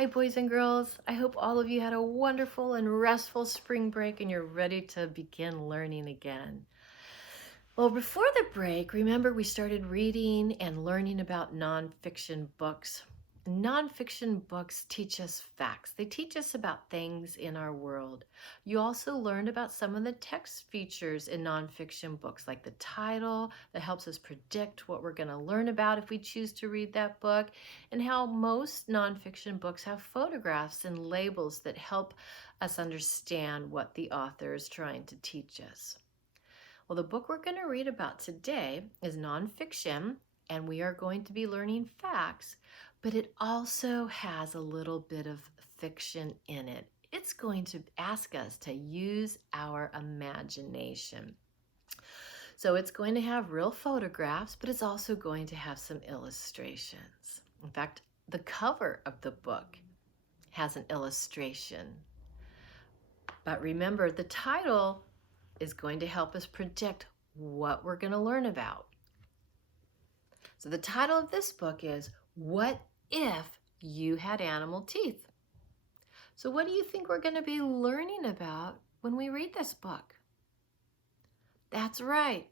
Hi, boys and girls. I hope all of you had a wonderful and restful spring break and you're ready to begin learning again. Well, before the break, remember we started reading and learning about nonfiction books. Nonfiction books teach us facts. They teach us about things in our world. You also learned about some of the text features in nonfiction books, like the title that helps us predict what we're going to learn about if we choose to read that book, and how most nonfiction books have photographs and labels that help us understand what the author is trying to teach us. Well, the book we're going to read about today is nonfiction, and we are going to be learning facts, but it also has a little bit of fiction in it. It's going to ask us to use our imagination. So it's going to have real photographs, but it's also going to have some illustrations. In fact, the cover of the book has an illustration. But remember, the title is going to help us predict what we're going to learn about. So the title of this book is What If You Had Animal Teeth? So what do you think we're going to be learning about when we read this book? That's right.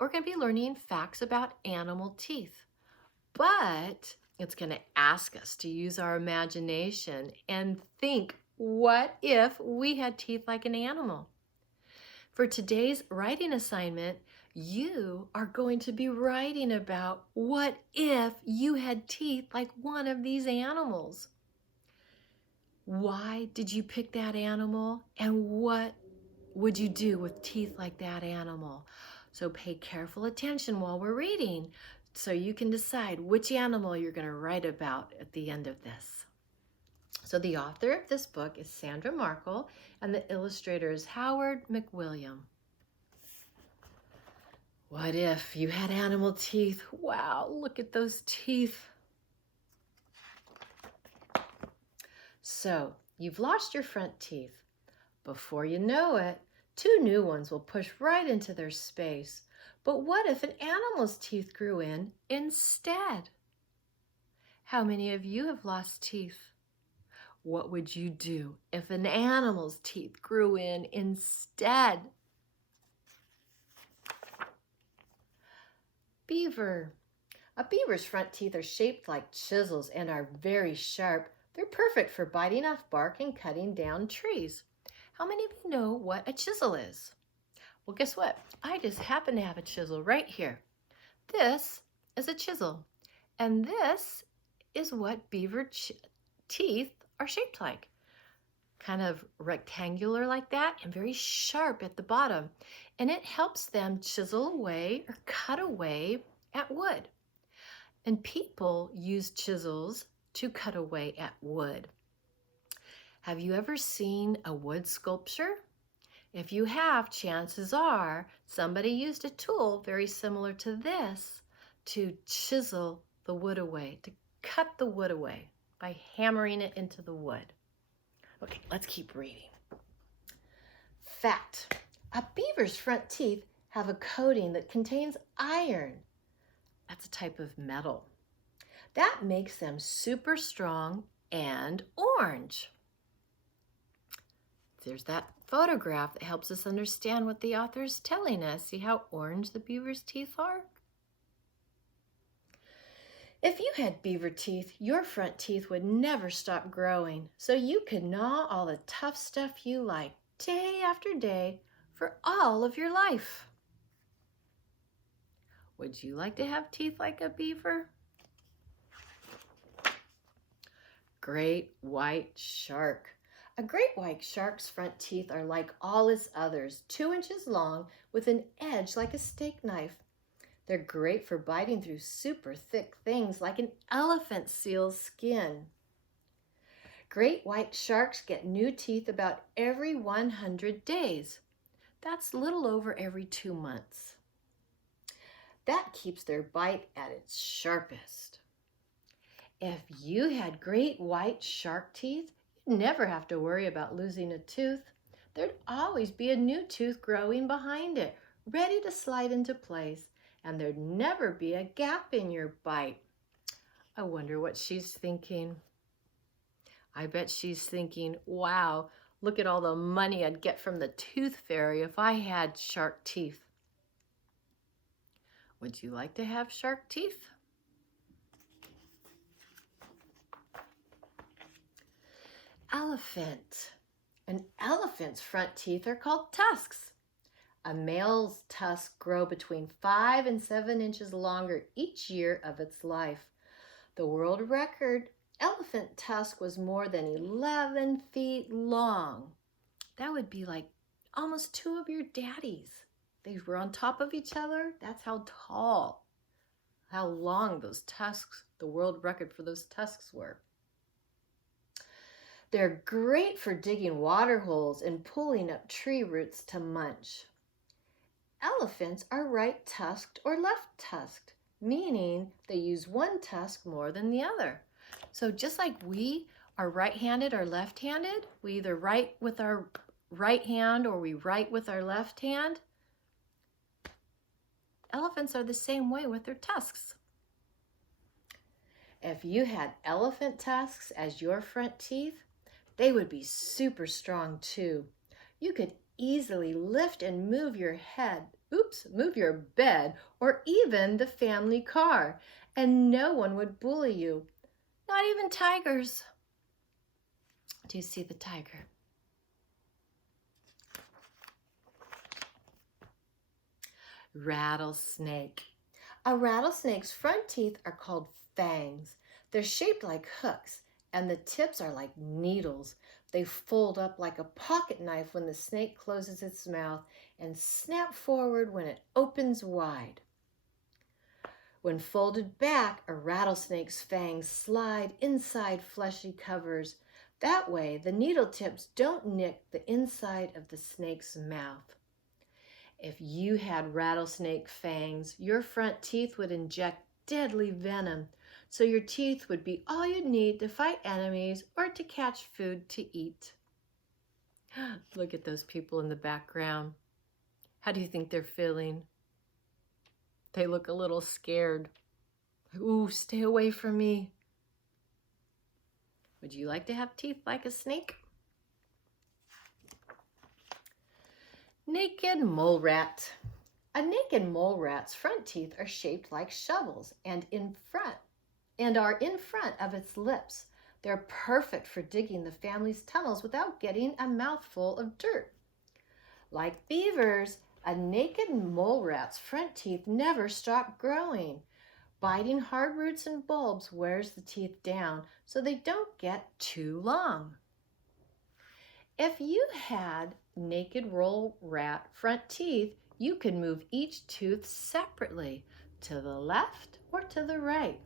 We're going to be learning facts about animal teeth. But it's going to ask us to use our imagination and think, what if we had teeth like an animal? For today's writing assignment, you are going to be writing about what if you had teeth like one of these animals. Why did you pick that animal, and what would you do with teeth like that animal? So pay careful attention while we're reading so you can decide which animal you're going to write about at the end of this. So the author of this book is Sandra Markle, and the illustrator is Howard McWilliam. What if you had animal teeth? Wow, look at those teeth. So, you've lost your front teeth. Before you know it, two new ones will push right into their space. But what if an animal's teeth grew in instead? How many of you have lost teeth? What would you do if an animal's teeth grew in instead? Beaver. A beaver's front teeth are shaped like chisels and are very sharp. They're perfect for biting off bark and cutting down trees. How many of you know what a chisel is? Well, guess what? I just happen to have a chisel right here. This is a chisel, and this is what beaver teeth are shaped like. Kind of rectangular like that and very sharp at the bottom. And it helps them chisel away or cut away at wood. And people use chisels to cut away at wood. Have you ever seen a wood sculpture? If you have, chances are somebody used a tool very similar to this to chisel the wood away, to cut the wood away by hammering it into the wood. Okay, let's keep reading. Fact: a beaver's front teeth have a coating that contains iron. That's a type of metal. That makes them super strong and orange. There's that photograph that helps us understand what the author is telling us. See how orange the beaver's teeth are? If you had beaver teeth, your front teeth would never stop growing, so you could gnaw all the tough stuff you like day after day for all of your life. Would you like to have teeth like a beaver? Great white shark. A great white shark's front teeth are like all its others, 2 inches long with an edge like a steak knife. They're great for biting through super thick things like an elephant seal's skin. Great white sharks get new teeth about every 100 days. That's a little over every 2 months. That keeps their bite at its sharpest. If you had great white shark teeth, you'd never have to worry about losing a tooth. There'd always be a new tooth growing behind it, ready to slide into place, and there'd never be a gap in your bite. I wonder what she's thinking. I bet she's thinking, wow, look at all the money I'd get from the tooth fairy if I had shark teeth. Would you like to have shark teeth? Elephant. An elephant's front teeth are called tusks. A male's tusks grow between 5 and 7 inches longer each year of its life. The world record elephant tusk was more than 11 feet long. That would be like almost 2 of your daddies. They were on top of each other. That's how tall, how long those tusks, the world record for those tusks were. They're great for digging water holes and pulling up tree roots to munch. Elephants are right-tusked or left-tusked, meaning they use one tusk more than the other. So just like we are right-handed or left-handed, we either write with our right hand or we write with our left hand. Elephants are the same way with their tusks. If you had elephant tusks as your front teeth, they would be super strong too. You could easily lift and move your bed, or even the family car, and no one would bully you, not even tigers. Do you see the tiger? Rattlesnake. A rattlesnake's front teeth are called fangs. They're shaped like hooks, and the tips are like needles. They fold up like a pocket knife when the snake closes its mouth and snap forward when it opens wide. When folded back, a rattlesnake's fangs slide inside fleshy covers. That way, the needle tips don't nick the inside of the snake's mouth. If you had rattlesnake fangs, your front teeth would inject deadly venom, so your teeth would be all you'd need to fight enemies or to catch food to eat. Look at those people in the background. How do you think they're feeling? They look a little scared. Ooh, stay away from me. Would you like to have teeth like a snake? Naked mole rat. A naked mole rat's front teeth are shaped like shovels and are in front of its lips. They're perfect for digging the family's tunnels without getting a mouthful of dirt. Like beavers, a naked mole rat's front teeth never stop growing. Biting hard roots and bulbs wears the teeth down so they don't get too long. If you had naked mole rat front teeth, you could move each tooth separately to the left or to the right.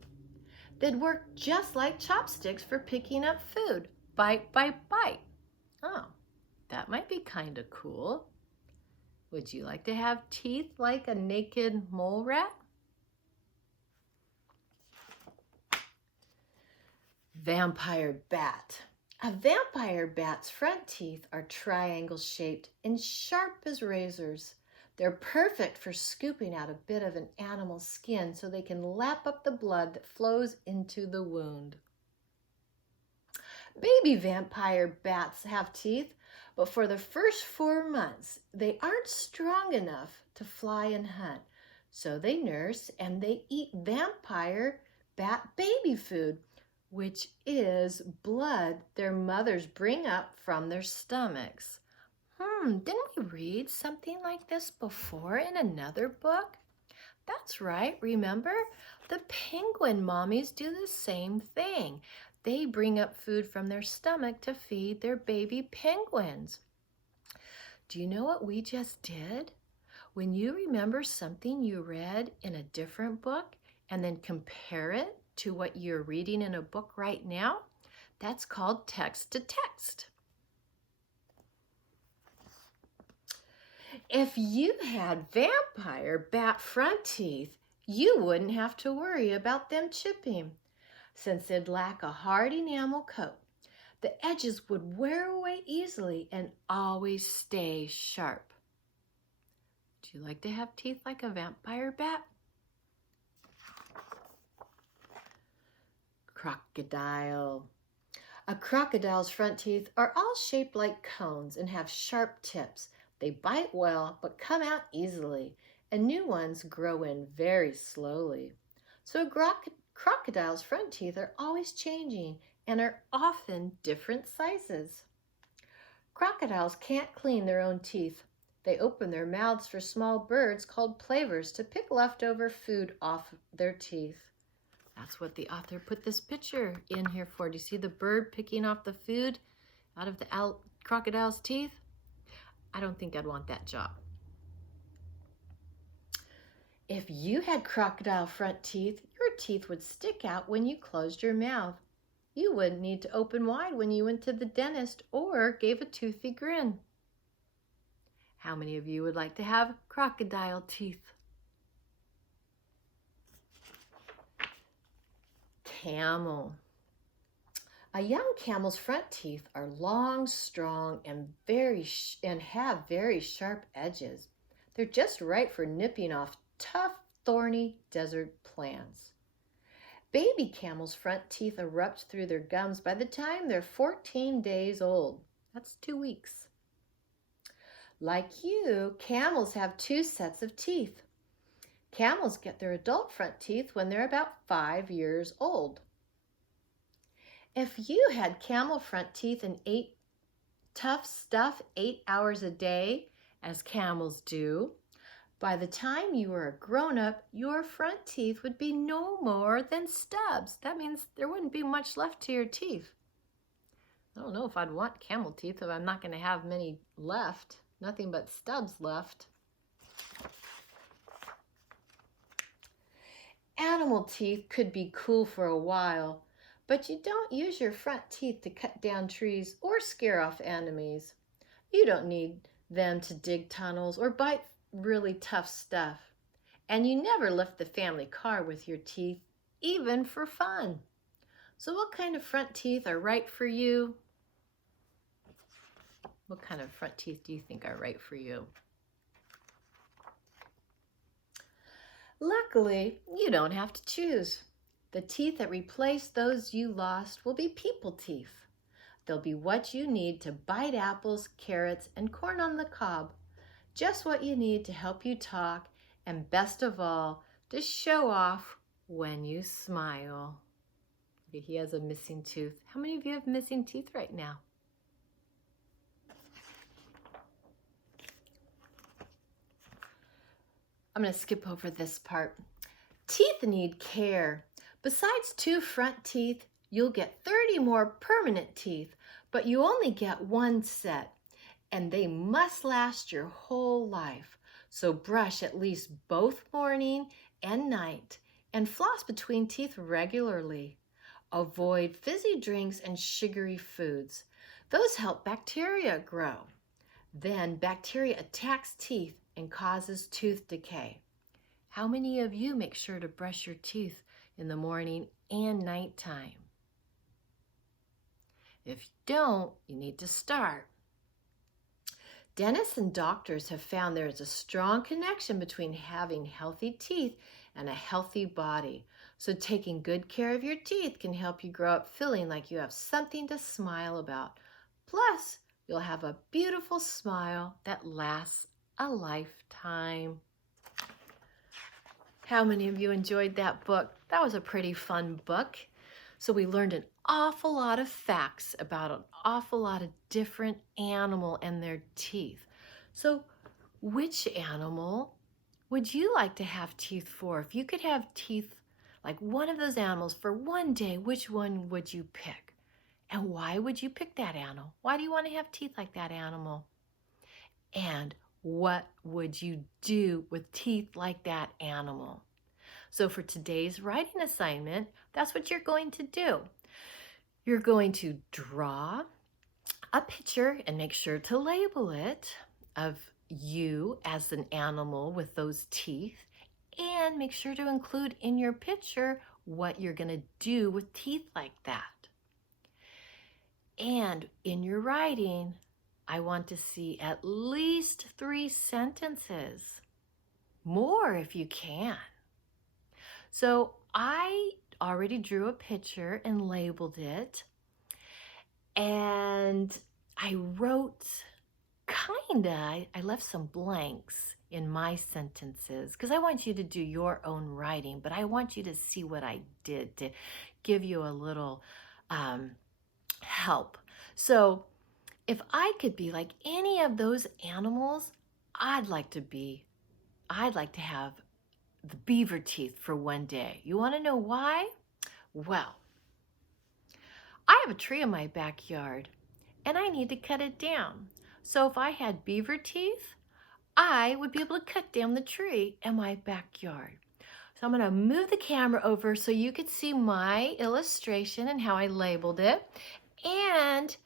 They'd work just like chopsticks for picking up food, bite by bite. Oh, that might be kind of cool. Would you like to have teeth like a naked mole rat? Vampire bat. A vampire bat's front teeth are triangle-shaped and sharp as razors. They're perfect for scooping out a bit of an animal's skin so they can lap up the blood that flows into the wound. Baby vampire bats have teeth, but for the first 4 months, they aren't strong enough to fly and hunt. So they nurse and they eat vampire bat baby food, which is blood their mothers bring up from their stomachs. Didn't we read something like this before in another book? That's right, remember? The penguin mommies do the same thing. They bring up food from their stomach to feed their baby penguins. Do you know what we just did? When you remember something you read in a different book and then compare it to what you're reading in a book right now, that's called text to text. If you had vampire bat front teeth, you wouldn't have to worry about them chipping, since they'd lack a hard enamel coat. The edges would wear away easily and always stay sharp. Do you like to have teeth like a vampire bat? Crocodile. A crocodile's front teeth are all shaped like cones and have sharp tips. They bite well but come out easily, and new ones grow in very slowly. So crocodile's front teeth are always changing and are often different sizes. Crocodiles can't clean their own teeth. They open their mouths for small birds called plovers to pick leftover food off their teeth. That's what the author put this picture in here for. Do you see the bird picking off the food out of the crocodile's teeth? I don't think I'd want that job. If you had crocodile front teeth, your teeth would stick out when you closed your mouth. You wouldn't need to open wide when you went to the dentist or gave a toothy grin. How many of you would like to have crocodile teeth? Camel. A young camel's front teeth are long, strong, and have very sharp edges. They're just right for nipping off tough, thorny desert plants. Baby camels' front teeth erupt through their gums by the time they're 14 days old. That's 2 weeks. Like you, camels have 2 sets of teeth. Camels get their adult front teeth when they're about 5 years old. If you had camel front teeth and ate tough stuff 8 hours a day, as camels do, by the time you were a grown-up, your front teeth would be no more than stubs. That means there wouldn't be much left to your teeth. I don't know if I'd want camel teeth if I'm not going to have many left. Nothing but stubs left. Animal teeth could be cool for a while, but you don't use your front teeth to cut down trees or scare off enemies. You don't need them to dig tunnels or bite really tough stuff. And you never lift the family car with your teeth, even for fun. So what kind of front teeth are right for you? What kind of front teeth do you think are right for you? Luckily, you don't have to choose. The teeth that replace those you lost will be people teeth. They'll be what you need to bite apples, carrots, and corn on the cob. Just what you need to help you talk, and best of all, to show off when you smile. He has a missing tooth. How many of you have missing teeth right now? I'm going to skip over this part. Teeth need care. Besides 2 front teeth, you'll get 30 more permanent teeth, but you only get 1 set, and they must last your whole life. So brush at least both morning and night, and floss between teeth regularly. Avoid fizzy drinks and sugary foods. Those help bacteria grow. Then bacteria attacks teeth and causes tooth decay. How many of you make sure to brush your teeth in the morning and nighttime? If you don't, you need to start. Dentists and doctors have found there is a strong connection between having healthy teeth and a healthy body. So taking good care of your teeth can help you grow up feeling like you have something to smile about. Plus, you'll have a beautiful smile that lasts a lifetime. How many of you enjoyed that book? That was a pretty fun book. So we learned an awful lot of facts about an awful lot of different animals and their teeth. So which animal would you like to have teeth for? If you could have teeth like one of those animals for one day, which one would you pick? And why would you pick that animal? Why do you want to have teeth like that animal? And what would you do with teeth like that animal? So for today's writing assignment, that's what you're going to do. You're going to draw a picture and make sure to label it of you as an animal with those teeth, and make sure to include in your picture what you're going to do with teeth like that. And in your writing, I want to see at least 3 sentences, more if you can. So I already drew a picture and labeled it. And I wrote I left some blanks in my sentences because I want you to do your own writing, but I want you to see what I did to give you a little help. So if I could be like any of those animals, I'd like to have the beaver teeth for one day. You want to know why? Well, I have a tree in my backyard and I need to cut it down. So if I had beaver teeth, I would be able to cut down the tree in my backyard. So I'm going to move the camera over so you could see my illustration and how I labeled it and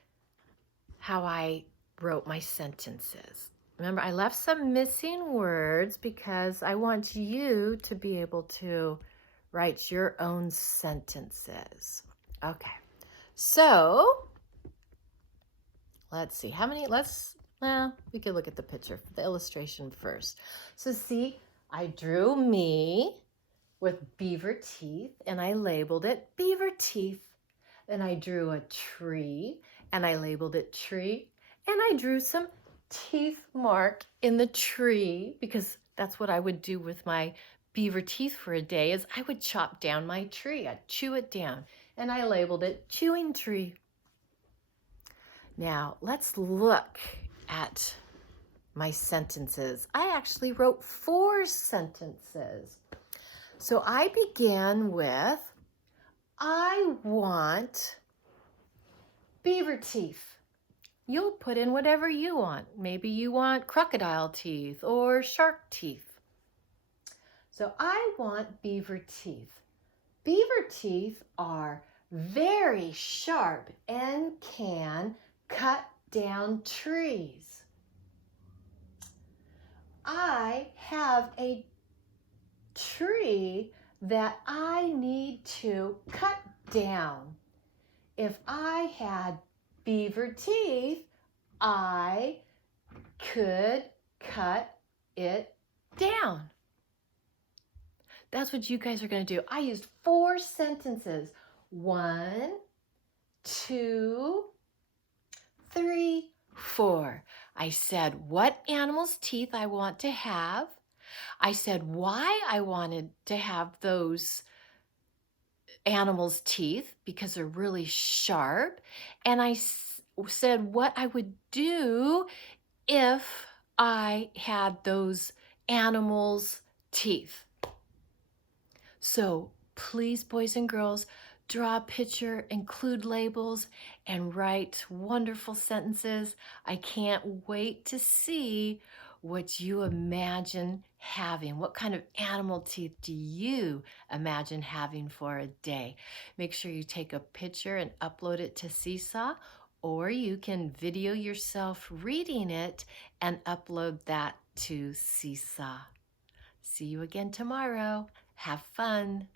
how I wrote my sentences. Remember, I left some missing words because I want you to be able to write your own sentences. Okay, so let's see how many, we could look at the picture, the illustration first. So see, I drew me with beaver teeth and I labeled it beaver teeth. Then I drew a tree and I labeled it tree. And I drew some teeth mark in the tree because that's what I would do with my beaver teeth for a day is I would chop down my tree. I'd chew it down and I labeled it chewing tree. Now let's look at my sentences. I actually wrote 4 sentences. So I began with, I want beaver teeth. You'll put in whatever you want. Maybe you want crocodile teeth or shark teeth. So I want beaver teeth. Beaver teeth are very sharp and can cut down trees. I have a tree that I need to cut down. If I had beaver teeth, I could cut it down. That's what you guys are going to do. I used 4 sentences. 1, 2, 3, 4. I said what animal's teeth I want to have. I said why I wanted to have those animals' teeth because they're really sharp. And I said what I would do if I had those animals' teeth. So please, boys and girls, draw a picture, include labels, and write wonderful sentences. I can't wait to see what you imagine having. What kind of animal teeth do you imagine having for a day? Make sure you take a picture and upload it to Seesaw, or you can video yourself reading it and upload that to Seesaw. See you again tomorrow. Have fun.